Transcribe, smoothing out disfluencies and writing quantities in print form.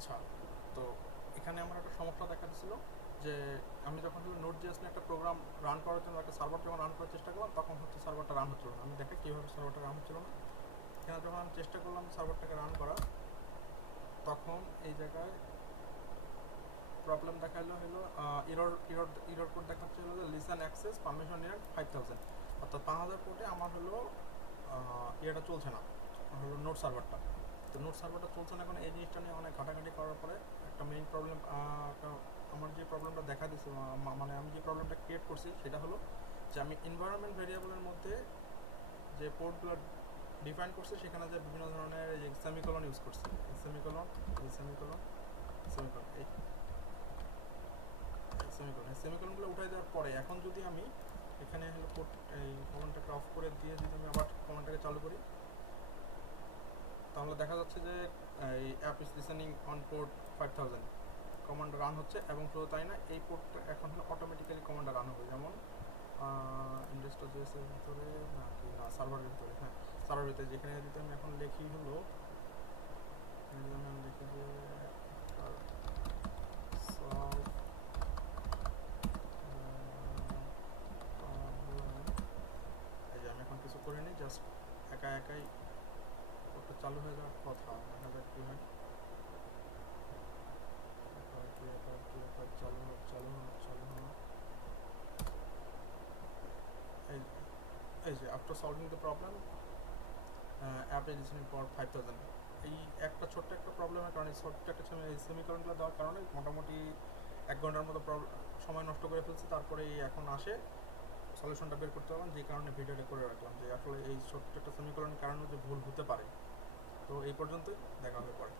আচ্ছা, তো এখানে আমার একটা সমস্যা দেখা দিচ্ছিল যে আমি যখন নোট জিএস নিয়ে একটা প্রোগ্রাম রান করার জন্য একটা সার্ভার যখন রান করার চেষ্টা করলাম তখন হচ্ছে সার্ভারটা রান হচ্ছিল না। আমি দেখে কীভাবে সার্ভারটা রান হচ্ছিল না। এখানে যখন আমি চেষ্টা করলাম সার্ভারটাকে রান করা, তখন এই জায়গায় প্রবলেম দেখালো হলো ইরর কোড দেখাচ্ছে হলো যে লিসেন অ্যাক্সেস পারমিশন নিয়ার 5000, অর্থাৎ 5000 পোর্টে আমার হলো ইয়েটা চলছে না, হলো নোট সার্ভারটা। তো নোট সার্ভারটা চলছে না, এখন এই জিনিসটা নিয়ে অনেক ঘাটাঘাটি করার পরে একটা মেইন প্রবলেম, আমার যে প্রবলেমটা দেখা দিচ্ছে, মানে আমি যে প্রবলেমটা ক্রিয়েট করছি সেটা হলো যে আমি এনভায়রনমেন্ট ভেরিয়েবলের মধ্যে যে পোর্টগুলো ডিফাইন করছি সেখানে যে বিভিন্ন ধরনের এই সেমিকলন ইউজ করছি, এই সেমিকলন, এই সেমিকলন, সেমিকলন, এই সেমিকলন, এই সেমিকলনগুলো উঠাই দেওয়ার পরে এখন যদি আমি এখানে হলো পোর্ট এই কমান্ডটাকে অফ করে দিয়ে যদি আমি আবার কমান্ডটাকে চালু করি, তাহলে দেখা যাচ্ছে যে এই app is listening on port 5000 command run হচ্ছে। এবং শুধু তাই না, এই পোর্টটা এখন অটোমেটিক্যালি কমান্ডটা রান হবে, যেমন ইন্ডাস্ট্রি জেএসের ভিতরে নাকি না সার্ভারের ভিতরে, হ্যাঁ সার্ভারের ভিতরে। যেখানে যদি আমি এখন লিখি হলো, এখানে যদি আমি লিখি যে সলভ প্রবলেম, এই যে আমি এখন কিছু করিনি, জাস্ট একা একাই ওটা চালু হয়ে যাওয়ার কথা, দেখা যাক কী হয়। চালু চালু চালু হলো, এই এই যে after solving the problem app is listening for 5000। এই একটা ছোট্ট একটা প্রবলেমের কারণে, ছোট্ট একটা সেমিকলনগুলো দেওয়ার কারণে মোটামুটি 1 ঘন্টার মতো সময় নষ্ট করে ফেলছি। তারপরে এখন আসে সলিউশনটা বের করতে পারলাম, যে কারণে ভিডিওটা করে রাখলাম যে আসলে এই ছোট্ট একটা সেমিকলনের কারণে যে ভুল হতে পারে। তো এই পর্যন্তই, দেখা হবে পরে।